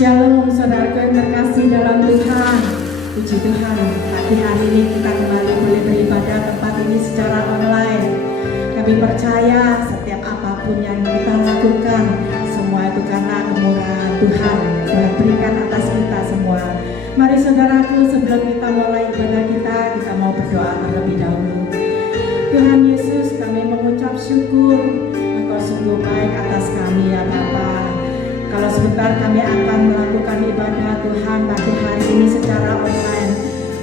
Shalom saudaraku yang terkasih dalam Tuhan. Puji Tuhan, pagi hari ini kita kembali boleh beribadah tempat ini secara online. Kami percaya setiap apapun yang kita lakukan, semua itu karena kemurahan Tuhan yang berikan atas kita semua. Mari saudaraku, sebelum kita mulai ibadah kita mau berdoa terlebih dahulu. Tuhan Yesus, kami mengucap syukur, Engkau sungguh baik atas kami ya Bapa. Kalau sebentar kami akan melakukan ibadah Tuhan pagi hari ini secara online.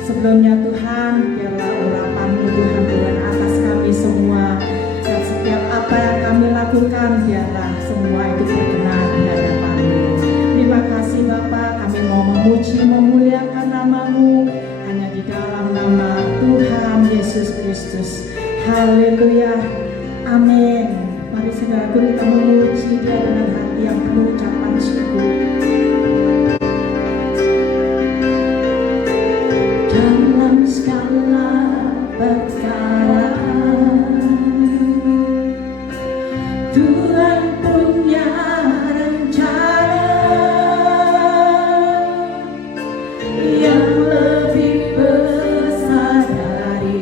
Sebelumnya Tuhan, biarlah urapan-Mu Tuhan turun atas kami semua. Dan setiap apa yang kami lakukan, biarlah semua itu berkenan di hadapan-Mu. Terima kasih Bapa, kami mau memuji, memuliakan nama-Mu hanya di dalam nama Tuhan Yesus Kristus. Haleluya, amin. Mari saudaraku kita memuji Dia dengan hati yang penuh ucapan syukur. Dalam segala perkara Tuhan punya rencana yang lebih besar dari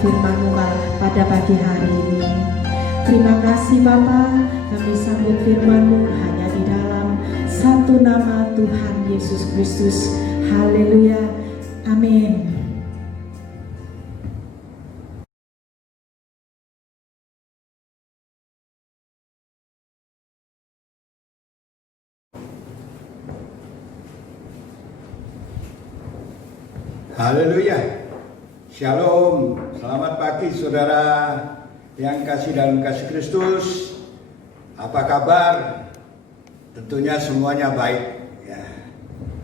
firman-Mu pada pagi hari ini. Terima kasih Bapa, kami sambut firman-Mu hanya di dalam satu nama Tuhan Yesus Kristus. Haleluya, amin. Haleluya. Shalom. Selamat pagi saudara yang kasih dalam kasih Kristus. Apa kabar? Tentunya semuanya baik ya.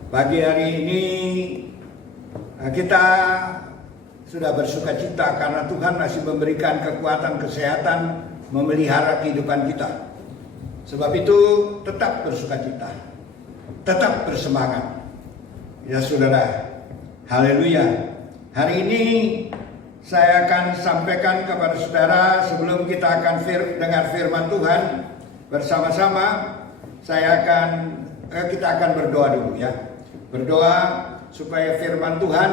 Pagi hari ini kita sudah bersuka cita karena Tuhan masih memberikan kekuatan, kesehatan, memelihara kehidupan kita. Sebab itu tetap bersuka cita, tetap bersemangat ya saudara. Haleluya. Hari ini saya akan sampaikan kepada saudara sebelum kita akan dengar firman Tuhan bersama-sama. Kita akan berdoa dulu ya. Berdoa supaya firman Tuhan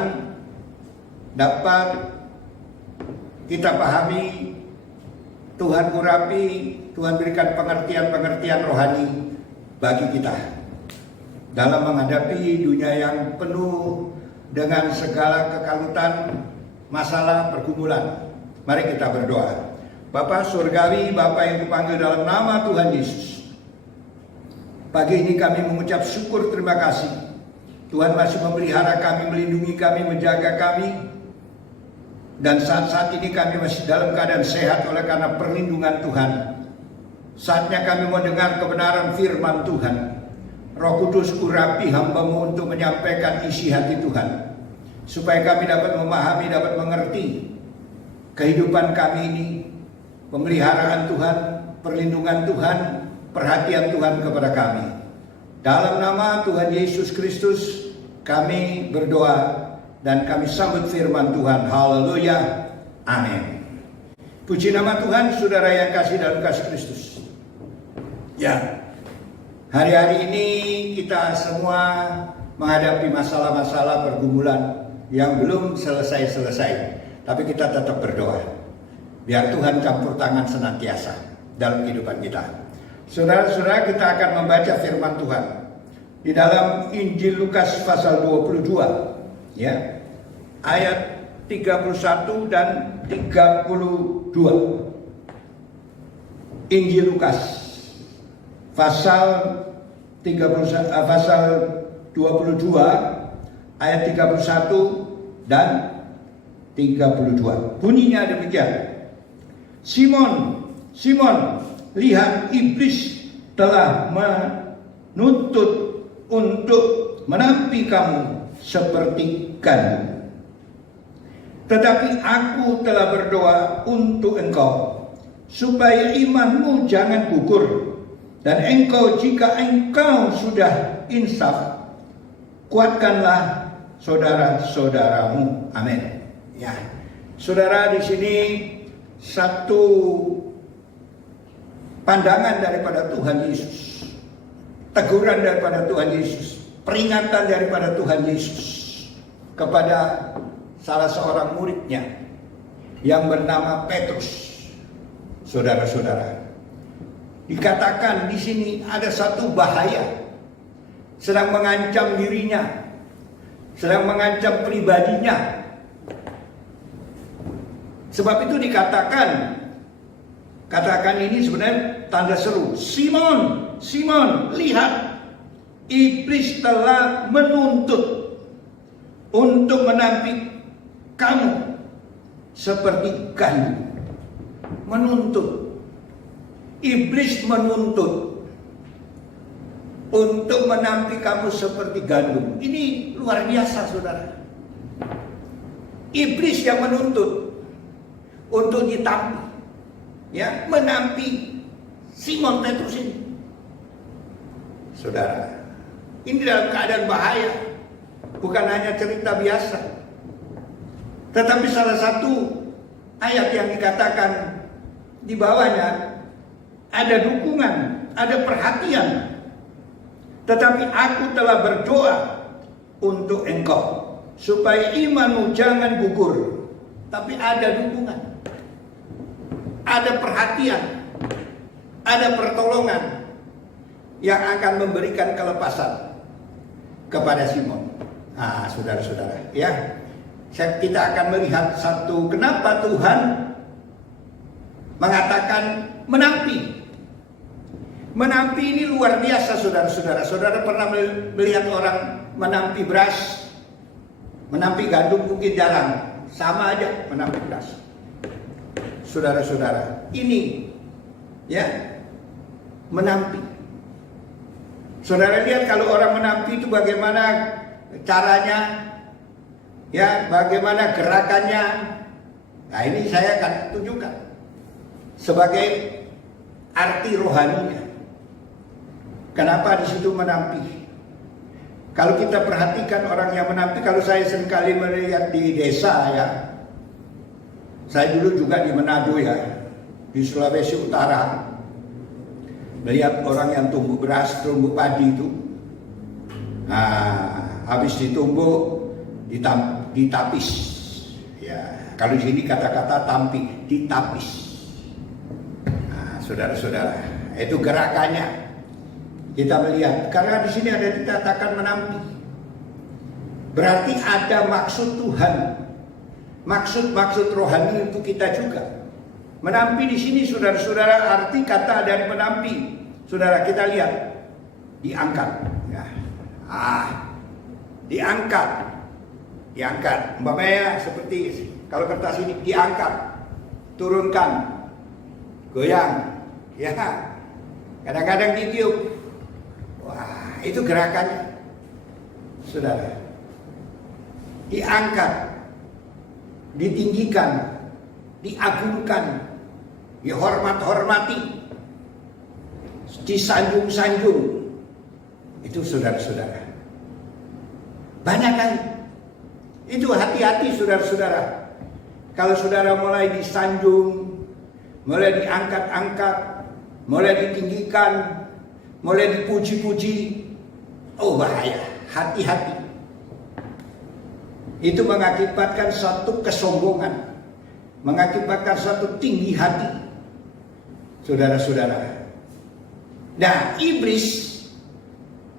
dapat kita pahami, Tuhan urapi, Tuhan berikan pengertian-pengertian rohani bagi kita dalam menghadapi dunia yang penuh dengan segala kekalutan, masalah, pergumulan. Mari kita berdoa. Bapa Surgawi, Bapa yang kupanggil dalam nama Tuhan Yesus. Pagi ini kami mengucap syukur terima kasih. Tuhan masih memelihara kami, melindungi kami, menjaga kami. Dan saat-saat ini kami masih dalam keadaan sehat oleh karena perlindungan Tuhan. Saatnya kami mau dengar kebenaran firman Tuhan. Roh Kudus urapi hamba-Mu untuk menyampaikan isi hati Tuhan, supaya kami dapat memahami, dapat mengerti kehidupan kami ini, pemeliharaan Tuhan, perlindungan Tuhan, perhatian Tuhan kepada kami. Dalam nama Tuhan Yesus Kristus kami berdoa dan kami sambut firman Tuhan. Haleluya, amin. Puji nama Tuhan, saudara yang kasih dalam kasih Kristus. Ya, hari-hari ini kita semua menghadapi masalah-masalah pergumulan yang belum selesai-selesai. Tapi kita tetap berdoa. Biar Tuhan campur tangan senantiasa dalam kehidupan kita. Saudara-saudara, kita akan membaca firman Tuhan di dalam Injil Lukas pasal 22. Ya, ayat 31 dan 32. Injil Lukas pasal 22 ayat 31 dan 32. Bunyinya demikian. Simon, Simon, lihat iblis telah menuntut untuk menampi kamu seperti gandum. Tetapi aku telah berdoa untuk engkau supaya imanmu jangan gugur. Dan engkau, jika engkau sudah insaf, kuatkanlah saudara-saudaramu. Amin. Ya, saudara, di sini satu pandangan daripada Tuhan Yesus, teguran daripada Tuhan Yesus, peringatan daripada Tuhan Yesus kepada salah seorang muridnya yang bernama Petrus. Saudara-saudara, dikatakan di sini ada satu bahaya sedang mengancam dirinya, sedang mengancam pribadinya. Sebab itu dikatakan ini sebenarnya tanda seru. Simon, Simon, lihat iblis telah menuntut untuk menampi kamu seperti gandum. Menuntut. Iblis menuntut untuk menampi kamu seperti gandum. Ini luar biasa, saudara. Iblis yang menuntut untuk ditampi, ya, menampi Simon Petrus ini. Saudara, ini dalam keadaan bahaya. Bukan hanya cerita biasa, tetapi salah satu ayat yang dikatakan di bawahnya ada dukungan, ada perhatian. Tetapi aku telah berdoa untuk engkau supaya imanmu jangan gugur. tapi ada dukungan, ada perhatian, ada pertolongan yang akan memberikan kelepasan kepada Simon. Nah, saudara-saudara, ya, kita akan melihat satu, kenapa Tuhan mengatakan menampi. Menampi ini luar biasa, saudara-saudara. Saudara pernah melihat orang menampi beras, menampi gandum mungkin jarang, sama aja menampi beras. Saudara-saudara, ini ya menampi. Saudara lihat kalau orang menampi itu bagaimana caranya, ya, bagaimana gerakannya. Nah, ini saya akan tunjukkan sebagai arti rohaninya. Kenapa di situ menampi? Kalau kita perhatikan orang yang menampi, kalau saya seringkali melihat di desa, ya, saya dulu juga di Manado, ya, di Sulawesi Utara, melihat orang yang tumbuk beras, tumbuk padi itu. Nah, habis ditumbuk, ditapis. Ya, kalau di sini kata-kata tampi, ditapis. Nah, saudara-saudara, itu gerakannya. Kita melihat, karena di sini ada dikatakan menampi. Berarti ada maksud Tuhan, maksud rohani untuk kita juga. Menampi di sini, saudara-saudara, arti kata dari menampi. Saudara, kita lihat, diangkat. Ya. Diangkat. Umpamanya seperti kalau kertas ini diangkat, turunkan, goyang, ya. Kadang-kadang ditiup. Wah, itu gerakannya, saudara. Diangkat, ditinggikan, diagungkan, dihormati, disanjung-sanjung. Itu saudara-saudara. Banyak kali. Itu hati-hati, saudara-saudara. Kalau saudara mulai disanjung, mulai diangkat-angkat, mulai ditinggikan, mulai dipuji-puji, oh bahaya, hati-hati. Itu mengakibatkan suatu kesombongan, mengakibatkan suatu tinggi hati, saudara-saudara. Nah, iblis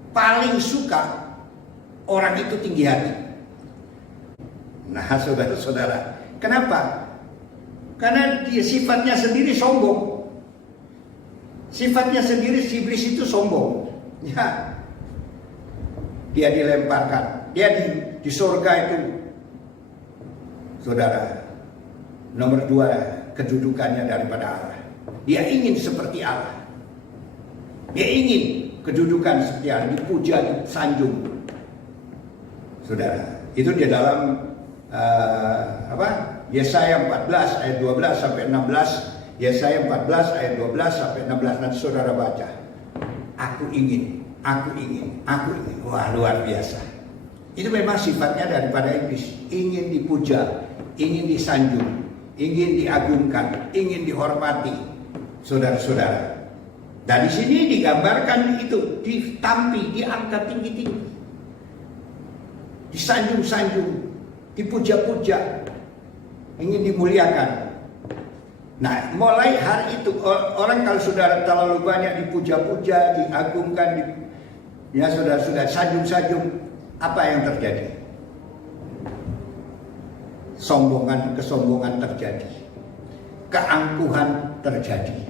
paling suka orang itu tinggi hati. Nah, saudara-saudara, kenapa? Karena dia sifatnya sendiri sombong. Sifatnya sendiri si iblis itu sombong. Ya. Dia dilemparkan. Dia di surga itu. Saudara, nomor 2 kedudukannya daripada Allah. Dia ingin seperti Allah. Dia ingin kedudukan seperti Allah, dipuja, disanjung. Saudara, itu di dalam Yesaya 14 ayat 12 sampai 16. Yesaya 14 ayat 12 sampai 16, nanti saudara baca. Aku ingin. Wah, luar biasa. Itu memang sifatnya daripada iblis. Ingin dipuja, ingin disanjung, ingin diagungkan, ingin dihormati. Saudara-saudara. Dan di sini digambarkan itu, ditampi, diangkat tinggi-tinggi. Disanjung-sanjung, dipuja-puja, ingin dimuliakan. Nah, mulai hari itu orang kalau sudah terlalu banyak dipuja-puja, diagungkan, ya sudah sanjung-sanjung, apa yang terjadi? Kesombongan terjadi, keangkuhan terjadi,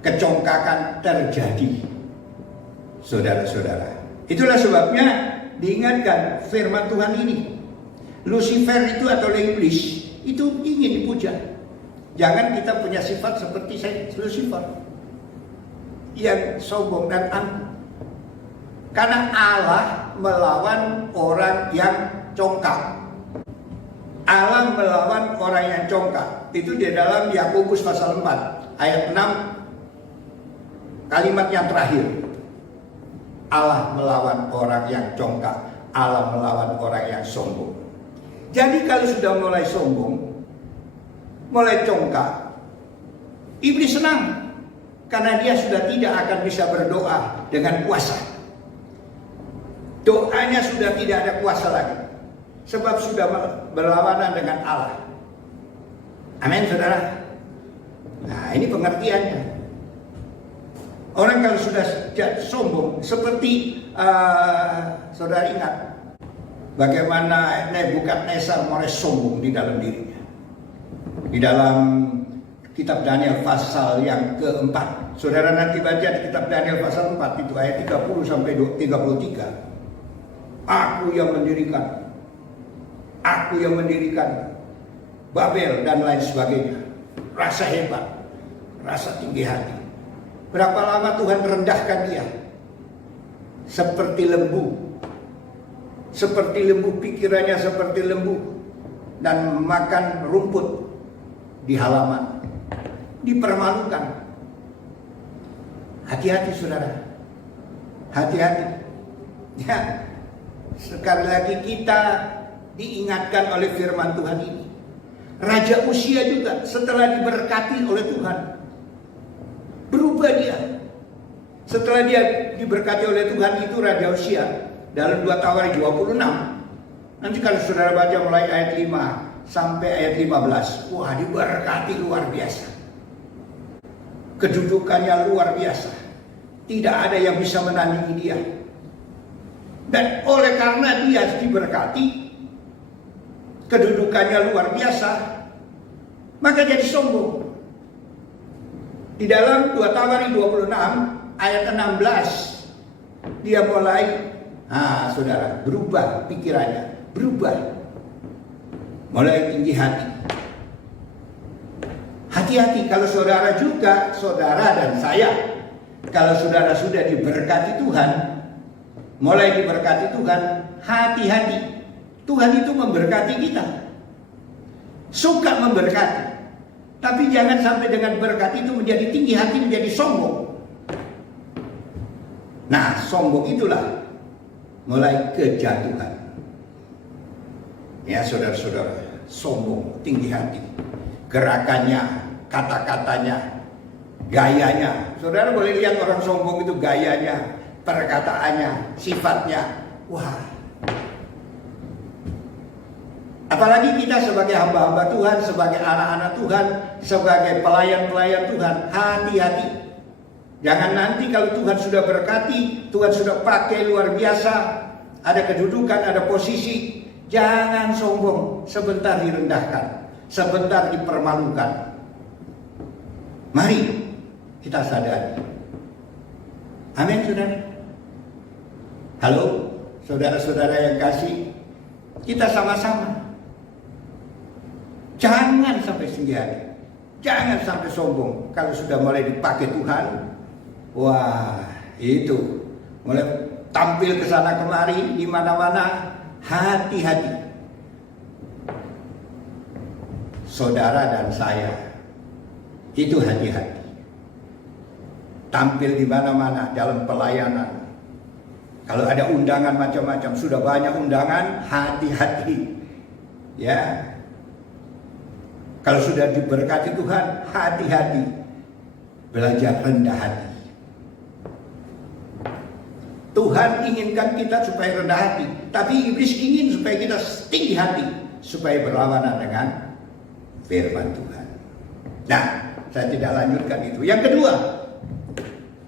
kecongkakan terjadi, saudara-saudara. Itulah sebabnya diingatkan firman Tuhan ini. Lucifer itu atau iblis itu ingin dipuja. Jangan kita punya sifat seperti Lucifer yang sombong dan angkuh. Karena Allah melawan orang yang congkak. Allah melawan orang yang congkak. Itu di dalam Yakobus pasal 4 ayat 6, kalimat yang terakhir. Allah melawan orang yang congkak. Allah melawan orang yang sombong. Jadi kalau sudah mulai sombong, mulai congkak, iblis senang karena dia sudah tidak akan bisa berdoa dengan kuasa. Doanya sudah tidak ada kuasa lagi, sebab sudah berlawanan dengan Allah. Amin, saudara. Nah, ini pengertiannya. Orang kalau sudah sombong, seperti saudara ingat bagaimana Nebukadnezar mulai sombong di dalam dirinya. Di dalam kitab Daniel pasal yang keempat, saudara nanti baca di kitab Daniel pasal 4 itu ayat 30 sampai 33. Aku yang mendirikan Babel dan lain sebagainya. Rasa hebat, rasa tinggi hati. Berapa lama Tuhan rendahkan dia? Seperti lembu, pikirannya seperti lembu, dan makan rumput di halaman, dipermalukan. Hati-hati saudara, hati-hati. Ya, sekali lagi kita diingatkan oleh firman Tuhan ini. Raja Usia juga setelah diberkati oleh Tuhan, berubah dia. Setelah dia diberkati oleh Tuhan itu Raja Usia dalam 2 Tawari 26. Nanti kalau saudara baca mulai ayat 5 sampai ayat 15, wah diberkati luar biasa. Kedudukannya luar biasa. Tidak ada yang bisa menandingi dia. Dan oleh karena dia diberkati, kedudukannya luar biasa, maka jadi sombong. Di dalam 2 Tawari 26 ayat 16, dia mulai, saudara, berubah pikirannya, mulai tinggi hati. Hati-hati kalau saudara juga, saudara dan saya, kalau saudara sudah diberkati Tuhan, mulai diberkati Tuhan, hati-hati. Tuhan itu memberkati kita, suka memberkati, tapi jangan sampai dengan berkat itu menjadi tinggi hati, menjadi sombong. Nah, sombong itulah mulai kejatuhan. Ya saudara-saudara, sombong, tinggi hati, gerakannya, kata-katanya, gayanya. Saudara boleh lihat orang sombong itu gayanya, perkataannya, sifatnya. Wah. Apalagi kita sebagai hamba-hamba Tuhan, sebagai anak-anak Tuhan, sebagai pelayan-pelayan Tuhan, hati-hati. Jangan nanti kalau Tuhan sudah berkati, Tuhan sudah pakai luar biasa, ada kedudukan, ada posisi, jangan sombong, sebentar direndahkan, sebentar dipermalukan. Mari kita sadari. Amin, saudara. Halo, saudara-saudara yang kasih, kita sama-sama. Jangan sampai tinggi hati, jangan sampai sombong. Kalau sudah mulai dipakai Tuhan, wah itu mulai tampil ke sana kemari, di mana-mana, hati-hati. Saudara dan saya itu hati-hati. Tampil di mana-mana dalam pelayanan. Kalau ada undangan macam-macam, sudah banyak undangan, hati-hati. Ya. Kalau sudah diberkati Tuhan, hati-hati. Belajar rendah hati. Tuhan inginkan kita supaya rendah hati, tapi iblis ingin supaya kita tinggi hati, supaya berlawanan dengan firman Tuhan. Nah, saya tidak lanjutkan itu. Yang kedua,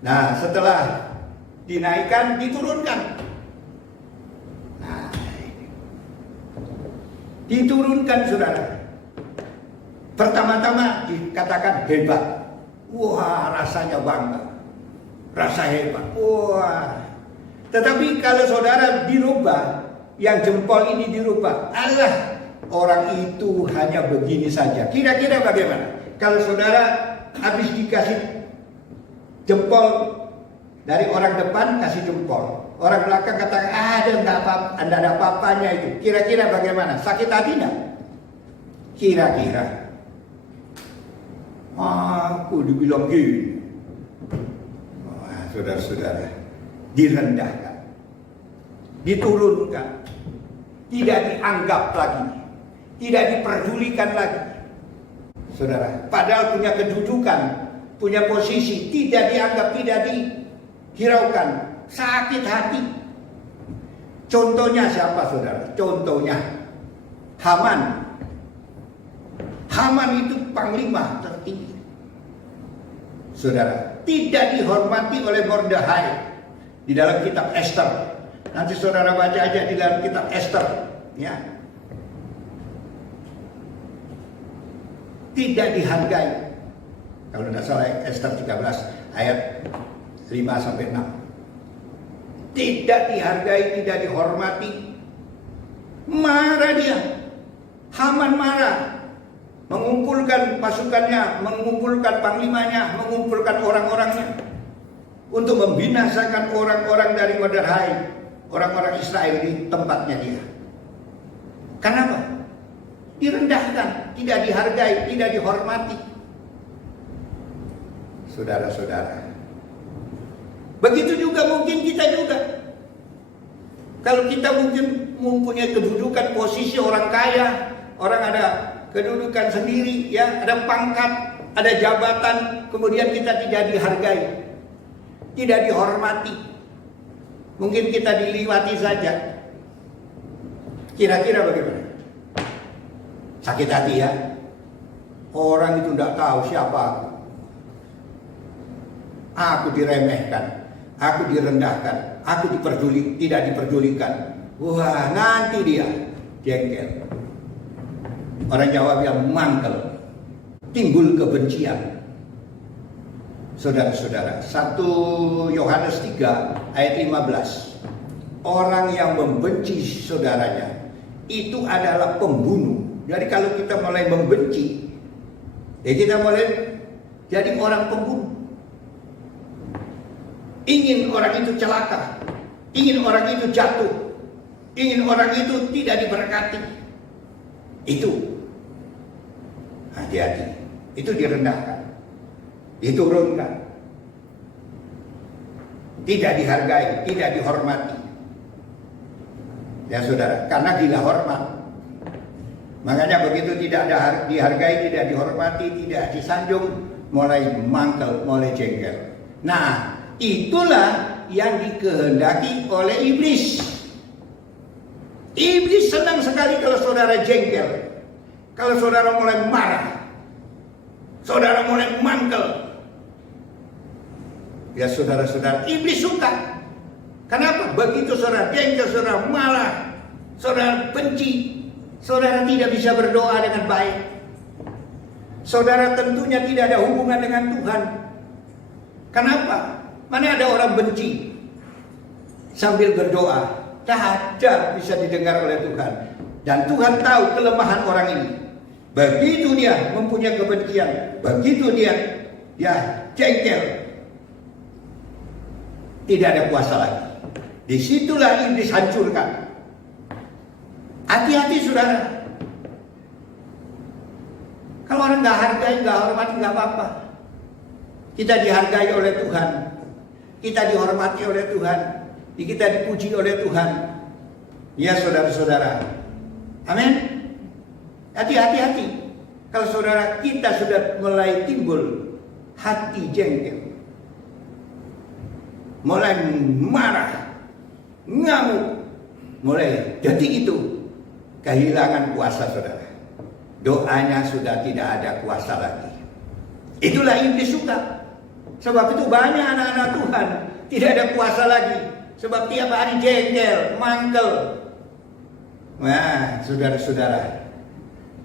nah setelah dinaikkan, diturunkan. Nah, diturunkan saudara. Pertama-tama dikatakan hebat. Wah, rasanya bangga. Rasa hebat. Wah. Tetapi kalau saudara dirubah, yang jempol ini dirubah, Allah, orang itu hanya begini saja. Kira-kira bagaimana? Kalau saudara habis dikasih jempol dari orang depan, kasih jempol. Orang belakang katakan, ada ada apa-apanya itu. Kira-kira bagaimana? Sakit hati enggak? Kira-kira. Aku dibilang gini. Wah, saudara-saudara, direndahkan, diturunkan, tidak dianggap lagi, tidak diperdulikan lagi. Saudara, padahal punya kedudukan, punya posisi, tidak dianggap, tidak dihiraukan, sakit hati. Contohnya siapa saudara? Contohnya Haman. Haman itu panglima tertinggi. Saudara, tidak dihormati oleh Mordechai di dalam kitab Esther. Nanti saudara baca aja di dalam kitab Esther, ya. Tidak dihargai. Kalau tidak salah Esther 13 ayat 5 sampai 6. Tidak dihargai, tidak dihormati. Marah dia. Haman marah. Mengumpulkan pasukannya, mengumpulkan panglimanya, mengumpulkan orang-orangnya untuk membinasakan orang-orang dari Mordechai, orang-orang Israel di tempatnya dia. Kenapa? Direndahkan, tidak dihargai, tidak dihormati. Saudara-saudara, begitu juga mungkin kita juga. Kalau kita mungkin mempunyai kedudukan posisi orang kaya, orang ada kedudukan sendiri, ya, ada pangkat, ada jabatan, kemudian kita tidak dihargai, tidak dihormati. Mungkin kita diliwati saja. Kira-kira bagaimana? Sakit hati ya. Orang itu tidak tahu siapa aku. Aku diremehkan, aku direndahkan, aku tidak diperdulikan. Wah, nanti dia jengkel. Orang Jawa bilang mangkel, timbul kebencian. Saudara-saudara, 1 Yohanes 3 ayat 15. Orang yang membenci saudaranya itu adalah pembunuh. Jadi kalau kita mulai membenci, ya kita mulai jadi orang pembunuh. Ingin orang itu celaka, ingin orang itu jatuh, ingin orang itu tidak diberkati. Itu hati-hati, itu direndahkan, diturunkan, tidak dihargai, tidak dihormati. Ya saudara, karena gila hormat. Makanya begitu tidak dihargai, tidak dihormati, tidak disanjung, mulai mangkel, mulai jengkel. Nah, itulah yang dikehendaki oleh iblis. Iblis senang sekali kalau saudara jengkel. Kalau saudara mulai marah, saudara mulai mangkel. Ya saudara-saudara, iblis suka. Kenapa? Begitu saudara jengkel, saudara marah, saudara benci, saudara tidak bisa berdoa dengan baik. Saudara tentunya tidak ada hubungan dengan Tuhan. Kenapa? Mana ada orang benci sambil berdoa? Tak ada bisa didengar oleh Tuhan. Dan Tuhan tahu kelemahan orang ini. Begitu dia mempunyai kebencian, begitu dia jengkel, tidak ada kuasa lagi. Disitulah iblis hancurkan. Hati-hati saudara. Kalau orang nggak hargai, nggak hormati, nggak apa-apa. Kita dihargai oleh Tuhan, kita dihormati oleh Tuhan, kita dipuji oleh Tuhan. Ya saudara-saudara, amin. Hati-hati. Kalau saudara kita sudah mulai timbul hati jengkel, mulai marah, ngamuk, mulai detik itu kehilangan kuasa saudara. Doanya sudah tidak ada kuasa lagi. Itulah iblis suka. Sebab itu banyak anak-anak Tuhan tidak ada kuasa lagi. Sebab tiap hari jengkel, mangkel. Nah, saudara-saudara,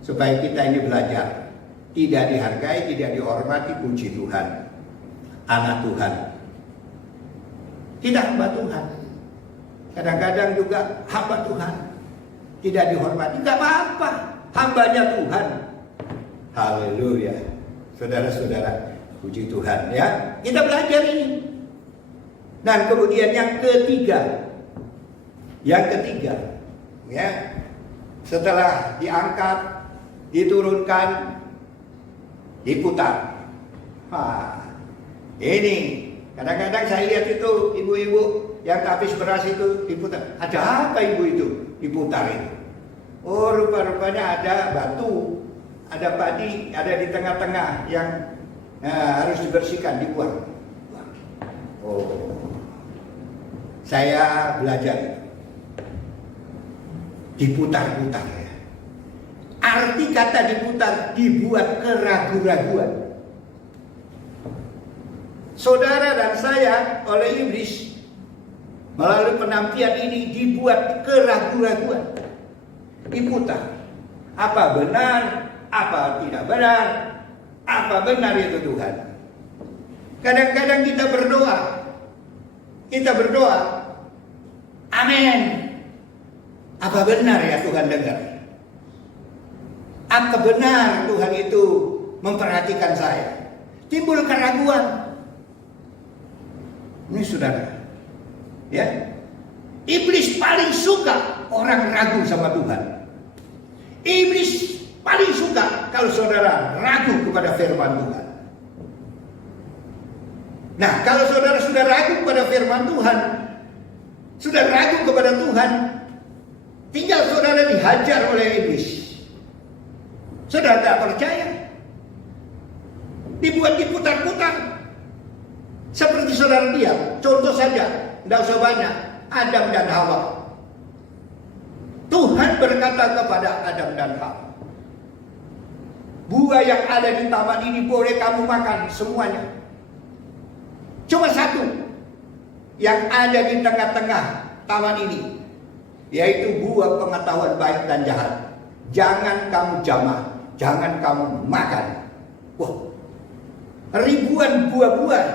supaya kita ini belajar, tidak dihargai, tidak dihormati, puji Tuhan, anak Tuhan. Kita hamba Tuhan. Kadang-kadang juga hamba Tuhan tidak dihormati, tidak apa-apa, hambanya Tuhan. Haleluya, saudara-saudara, puji Tuhan ya. Kita belajar ini. Dan kemudian yang ketiga, ya, setelah diangkat, diturunkan, diputar. Ini kadang-kadang saya lihat itu ibu-ibu yang habis beras itu diputar. Ada apa ibu itu diputar itu? Oh, rupa-rupanya ada batu, ada padi, ada di tengah-tengah yang harus dibersihkan, dibuang. Oh, saya belajar itu. Diputar-putar ya. Arti kata diputar, dibuat keraguan-raguan. Saudara dan saya oleh iblis melalui penampian ini dibuat keraguan-raguan. Diputar. Apa benar, apa tidak benar, apa benar itu Tuhan. Kadang-kadang kita berdoa, amin. Apa benar ya Tuhan dengar? Apa benar Tuhan itu memperhatikan saya? Timbul keraguan. Ini saudara, ya, iblis paling suka orang ragu sama Tuhan. Iblis paling suka kalau saudara ragu kepada firman Tuhan. Nah, kalau saudara sudah ragu kepada firman Tuhan, sudah ragu kepada Tuhan, tinggal saudara dihajar oleh iblis. Saudara tak percaya, dibuat diputar-putar. Seperti saudara diam, contoh saja, tidak usah banyak, Adam dan Hawa. Tuhan berkata kepada Adam dan Hawa, buah yang ada di taman ini boleh kamu makan semuanya. Cuma satu yang ada di tengah-tengah taman ini, yaitu buah pengetahuan baik dan jahat. Jangan kamu jamah, jangan kamu makan. Wah, ribuan buah-buah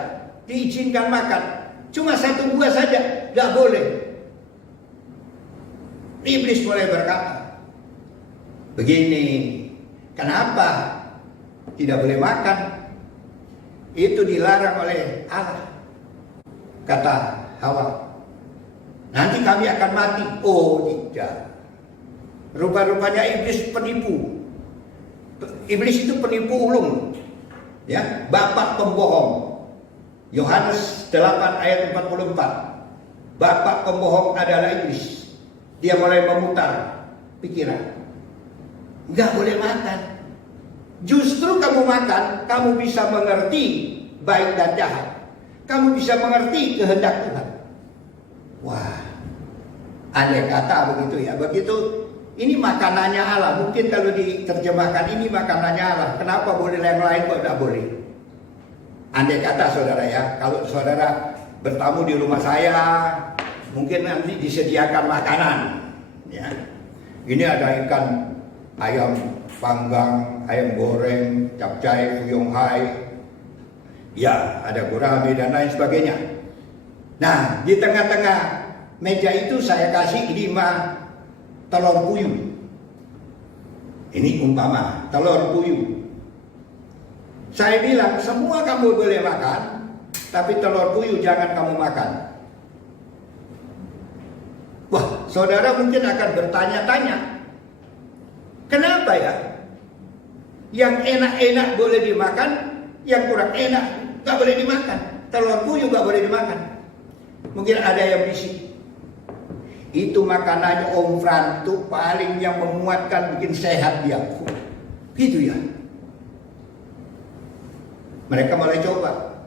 diizinkan makan, cuma satu buah saja tidak boleh. Iblis mulai berkata, begini, kenapa tidak boleh makan? Itu dilarang oleh Allah. Kata Hawa, nanti kami akan mati. Oh tidak. Rupa-rupanya iblis penipu. Iblis itu penipu ulung, ya, bapak pembohong. Yohanes 8 ayat 44. Bapak pembohong adalah iblis. Dia mulai memutar pikiran. Enggak boleh makan. Justru kamu makan, kamu bisa mengerti baik dan jahat. Kamu bisa mengerti kehendak Tuhan. Wah, andai kata begitu ya. Begitu, ini makanannya Allah. Mungkin kalau diterjemahkan ini makanannya Allah. Kenapa boleh yang lain kok tidak boleh? Andai kata saudara ya, kalau saudara bertamu di rumah saya, mungkin nanti disediakan makanan. Ya, ini ada ikan ayam panggang, ayam goreng, capcay, fuyung hai, ya ada gurame dan lain sebagainya. Nah, di tengah-tengah meja itu saya kasih 5 telur puyuh. Ini umpama telur puyuh. Saya bilang semua kamu boleh makan, tapi telur puyuh jangan kamu makan. Wah, saudara mungkin akan bertanya-tanya, kenapa ya? Yang enak-enak boleh dimakan, yang kurang enak gak boleh dimakan. Telur puyuh gak boleh dimakan. Mungkin ada yang bisik, itu makanannya Om Fran tuh paling yang menguatkan, bikin sehat dia. Gitu ya. Mereka mulai coba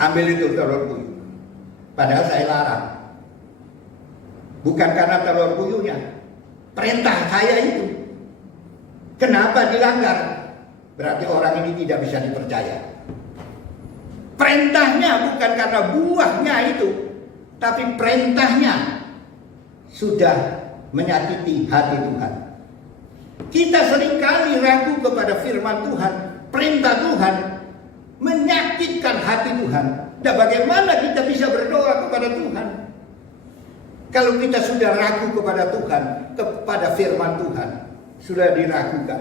ambil itu telur puyuh. Padahal saya larang. Bukan karena telur puyuhnya, perintah saya itu. Kenapa dilanggar? Berarti orang ini tidak bisa dipercaya. Perintahnya bukan karena buahnya itu, tapi perintahnya sudah menyakiti hati Tuhan. Kita seringkali ragu kepada firman Tuhan, perintah Tuhan, menyakitkan hati Tuhan. Dan bagaimana kita bisa berdoa kepada Tuhan kalau kita sudah ragu kepada Tuhan, kepada firman Tuhan, sudah diragukan.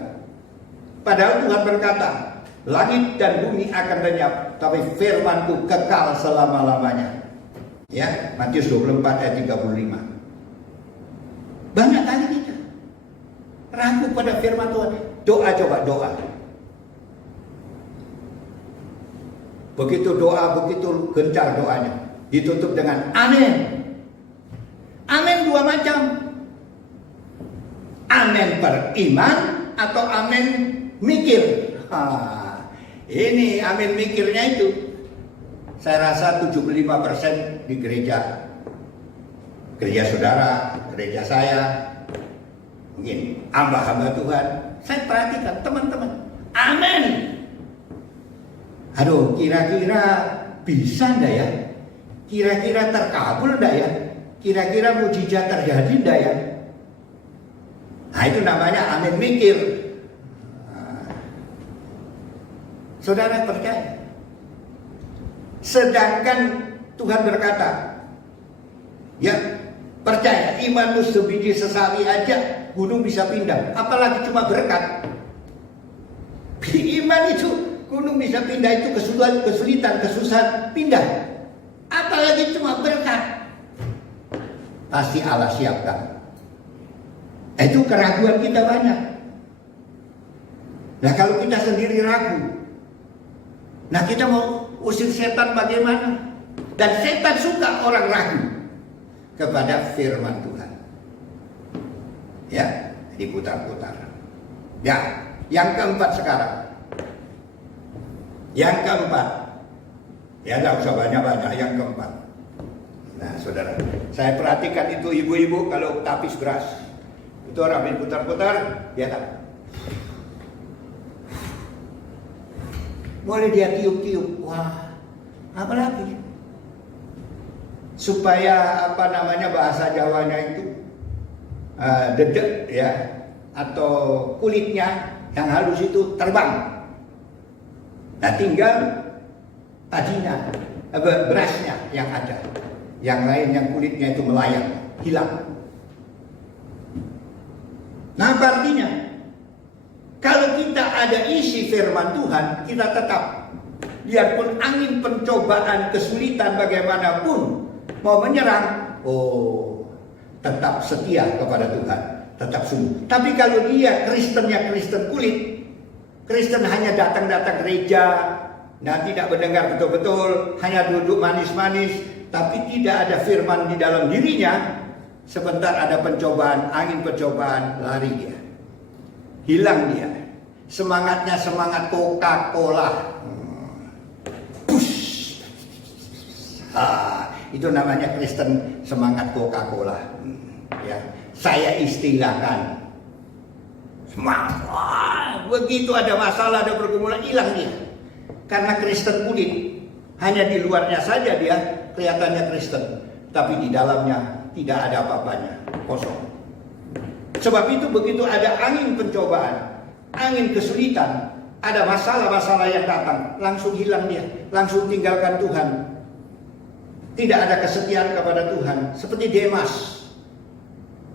Padahal Tuhan berkata, langit dan bumi akan lenyap, tapi firman-Ku kekal selama-lamanya. Ya, Matius 24 ayat 35. Banyak kali kita ragu pada firman Tuhan. Doa, coba doa. Begitu doa, begitu gencar doanya, ditutup dengan amin. Amin 2 macam. Amin beriman atau amin mikir. Ini amin mikirnya itu saya rasa 75% di gereja saudara, gereja saya. Mungkin hamba-hamba Tuhan, saya perhatikan teman-teman, amin. Aduh, kira-kira bisa enggak ya? Kira-kira terkabul enggak ya? Kira-kira mujizat terjadi enggak ya? Nah, itu namanya amin mikir. Saudara percaya? Sedangkan Tuhan berkata, ya percaya, imanmu sebiji sesali aja gunung bisa pindah, apalagi cuma berkat. Iman itu gunung bisa pindah, itu kesulitan, kesusahan pindah, apalagi cuma berkat. Pasti Allah siapkan. Itu keraguan kita banyak. Nah, kalau kita sendiri ragu, nah kita mau usir setan bagaimana? Dan setan suka orang ragu kepada firman Tuhan. Ya, diputar-putar. Ya, yang keempat sekarang. Yang keempat. Ya, tidak usah banyak-banyak. Yang keempat. Nah, saudara, saya perhatikan itu ibu-ibu kalau tapis beras. Itu orang diputar-putar, dia tak. Boleh dia tiup-tiup. Wah, apa lagi? Supaya apa namanya bahasa Jawanya itu dedek ya, atau kulitnya yang halus itu terbang. Nah, tinggal tajinya, berasnya yang ada. Yang lain yang kulitnya itu melayang, hilang. Nah, apa artinya? Kalau kita ada isi firman Tuhan, kita tetap, biarpun angin pencobaan, kesulitan bagaimanapun mau menyerang, tetap setia kepada Tuhan, tetap sungguh. Tapi kalau dia Kristennya Kristen kulit, Kristen hanya datang-datang gereja, nah tidak mendengar betul-betul, hanya duduk manis-manis, tapi tidak ada firman di dalam dirinya, sebentar ada pencobaan, angin pencobaan, lari dia. Hilang dia. Semangatnya semangat Coca-Cola. Itu namanya Kristen semangat Coca-Cola. Ya, saya istilahkan semangat. Begitu ada masalah, ada pergumulan, hilang dia. Karena Kristen kulit, hanya di luarnya saja dia kelihatannya Kristen, tapi di dalamnya tidak ada apa-apanya, kosong. Sebab itu begitu ada angin pencobaan, angin kesulitan, ada masalah-masalah yang datang, langsung hilang dia, langsung tinggalkan Tuhan. Tidak ada kesetiaan kepada Tuhan. Seperti Demas.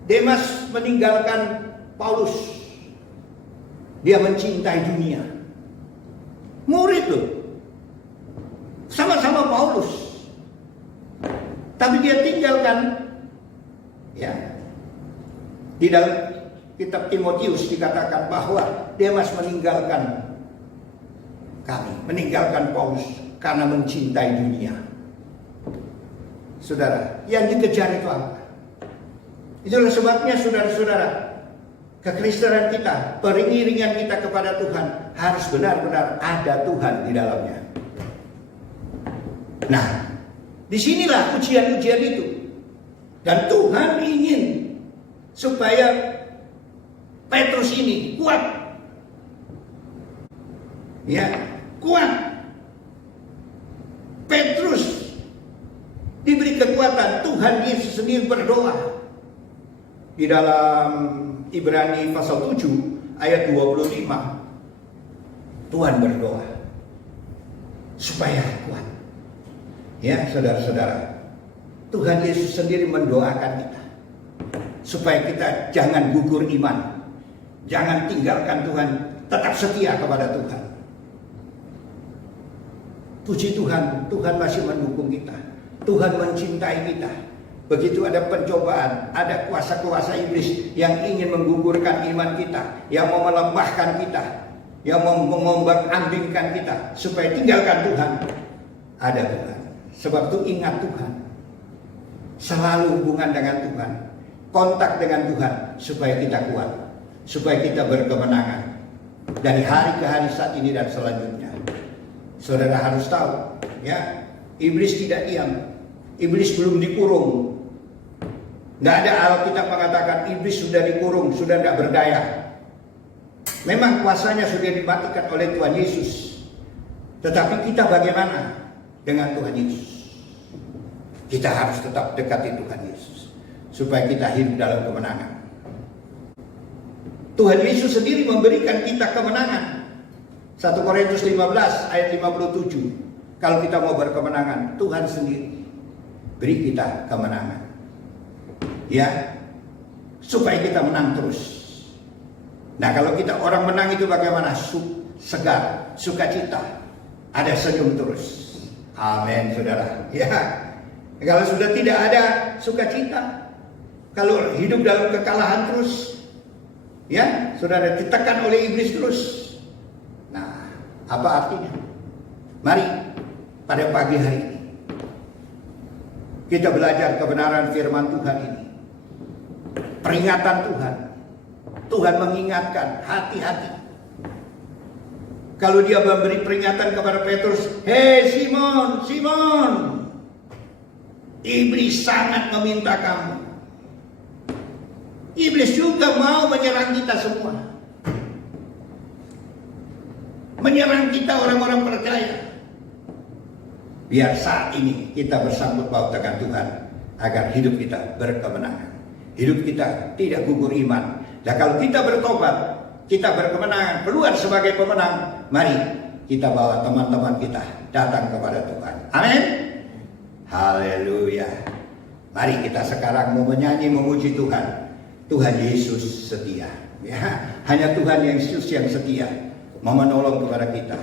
Demas meninggalkan Paulus. Dia mencintai dunia. Murid loh. Sama-sama Paulus. Tapi dia tinggalkan, ya. Di dalam kitab Timotius dikatakan bahwa Demas meninggalkan kami, meninggalkan Paulus karena mencintai dunia. Saudara, yang dikejar itu apa? Itulah sebabnya saudara-saudara, kekristenan kita, pengiringan kita kepada Tuhan harus benar-benar ada Tuhan di dalamnya. Nah, disinilah ujian-ujian itu. Dan Tuhan ingin supaya Petrus ini kuat. Ya, kuat. Petrus diberi kekuatan. Tuhan Yesus sendiri berdoa. Di dalam Ibrani pasal 7 ayat 25. Tuhan berdoa supaya kuat. Ya, saudara-saudara. Tuhan Yesus sendiri mendoakan kita supaya kita jangan gugur iman, jangan tinggalkan Tuhan, tetap setia kepada Tuhan. Puji Tuhan, Tuhan masih mendukung kita, Tuhan mencintai kita. Begitu ada pencobaan, ada kuasa-kuasa iblis yang ingin menggugurkan iman kita, yang mau melemahkan kita, yang mau mengombang-ambingkan kita supaya tinggalkan Tuhan. Ada Tuhan. Sebab itu ingat Tuhan. Selalu hubungan dengan Tuhan, kontak dengan Tuhan supaya kita kuat, supaya kita berkemenangan dari hari ke hari saat ini dan selanjutnya. Saudara harus tahu, ya, iblis tidak diam, iblis belum dikurung. Nggak ada Alkitab mengatakan iblis sudah dikurung, sudah tidak berdaya. Memang kuasanya sudah dimatikan oleh Tuhan Yesus. Tetapi kita bagaimana dengan Tuhan Yesus? Kita harus tetap dekati Tuhan Yesus supaya kita hidup dalam kemenangan. Tuhan Yesus sendiri memberikan kita kemenangan. 1 Korintus 15 ayat 57. Kalau kita mau berkemenangan, Tuhan sendiri beri kita kemenangan. Ya, supaya kita menang terus. Nah, kalau kita orang menang itu bagaimana? Segar, sukacita, ada senyum terus. Amin, saudara. Ya, kalau sudah tidak ada sukacita, kalau hidup dalam kekalahan terus, ya, saudara, ditekan oleh iblis terus. Nah, apa artinya? Mari pada pagi hari ini kita belajar kebenaran firman Tuhan ini. Peringatan Tuhan. Tuhan mengingatkan, hati-hati. Kalau dia memberi peringatan kepada Petrus, "Hei Simon, Simon, iblis sangat meminta kamu." Iblis juga mau menyerang kita semua. Menyerang kita orang-orang percaya. Biar saat ini kita bersambut paut dengan Tuhan agar hidup kita berkemenangan. Hidup kita tidak gugur iman. Nah, kalau kita bertobat, kita berkemenangan, keluar sebagai pemenang, mari kita bawa teman-teman kita datang kepada Tuhan. Amin. Haleluya. Mari kita sekarang mau menyanyi memuji Tuhan. Tuhan Yesus setia. Ya, hanya Tuhan Yesus yang setia mau menolong kepada kita.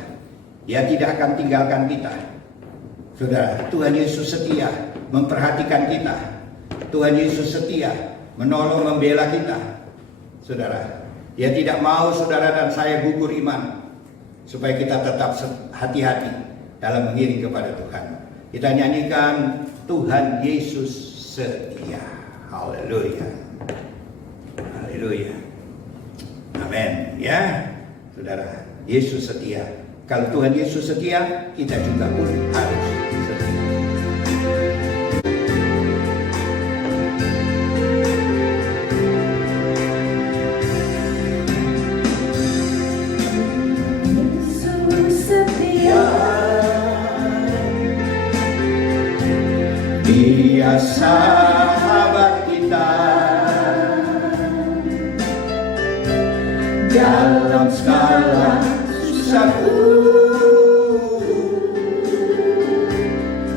Dia tidak akan tinggalkan kita. Saudara, Tuhan Yesus setia memperhatikan kita. Tuhan Yesus setia menolong, membela kita. Saudara, Dia tidak mau saudara dan saya gugur iman, supaya kita tetap hati-hati dalam mengiring kepada Tuhan. Kita nyanyikan Tuhan Yesus setia. Haleluya. Haleluya. Amin. Ya, saudara, Yesus setia. Kalau Tuhan Yesus setia, kita juga pun harus setia. Dia sahabat kita dalam segala susahku,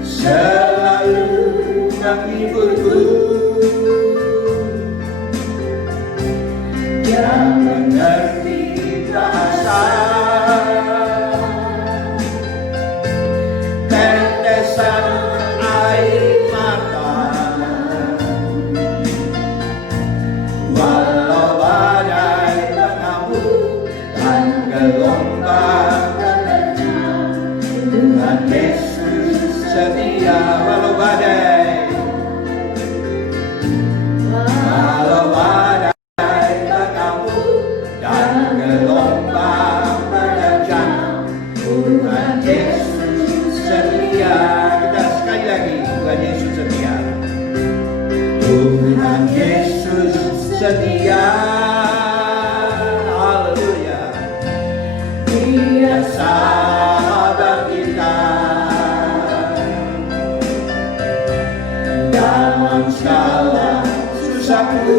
selalu menghiburku. Dia mengerti bahasa, tetesan air mata, walau badai mengamuk dan gelombang menerjang, Tuhan Yesus setia. Walau badai, walau badai mengamuk dan gelombang menerjang, Tuhan Yesus setia. Kita sekali lagi, Tuhan Yesus setia. Tuhan Yesus setia. Haleluya. Dia sahabat kita dalam segala susahku,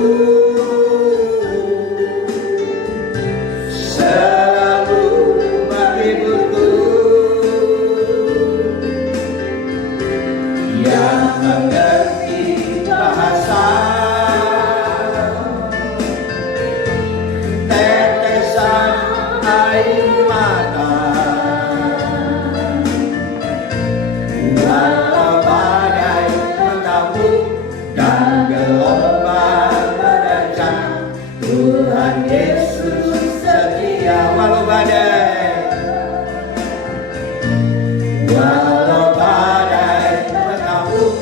selalu menghiburku. Dia mengerti bahasa, tetesan air mata, walau badai mengamuk dan gelombang menerjang, Tuhan Yesus setia. Walau badai, walau badai mengamuk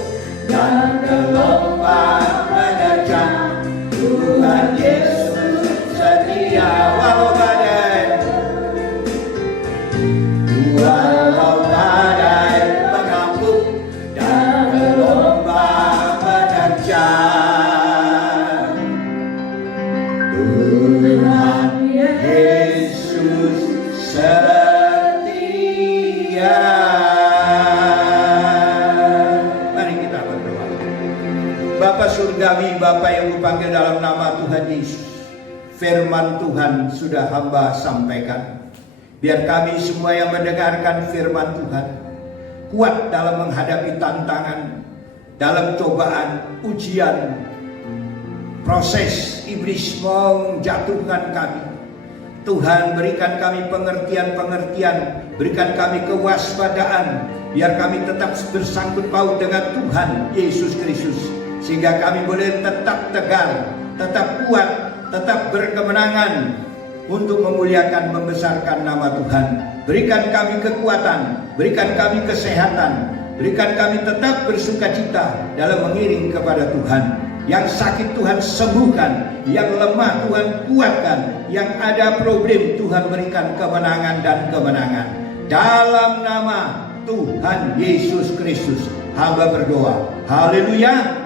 dan gelombang menerjang, Tuhan Yesus setia. Walau badai, walau badai mengamuk dan gelombang menerjang. Bapa yang kupanggil dalam nama Tuhan Yesus, firman Tuhan sudah hamba sampaikan. Biar kami semua yang mendengarkan firman Tuhan kuat dalam menghadapi tantangan, dalam cobaan, ujian, proses iblis menjatuhkan kami. Tuhan, berikan kami pengertian-pengertian, berikan kami kewaspadaan, biar kami tetap bersangkut paut dengan Tuhan Yesus Kristus, sehingga kami boleh tetap tegar, tetap kuat, tetap berkemenangan untuk memuliakan, membesarkan nama Tuhan. Berikan kami kekuatan, berikan kami kesehatan, berikan kami tetap bersukacita dalam mengiring kepada Tuhan. Yang sakit Tuhan sembuhkan, yang lemah Tuhan kuatkan, yang ada problem Tuhan berikan kemenangan dan kemenangan. Dalam nama Tuhan Yesus Kristus hamba berdoa. Haleluya.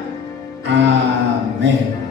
Amin.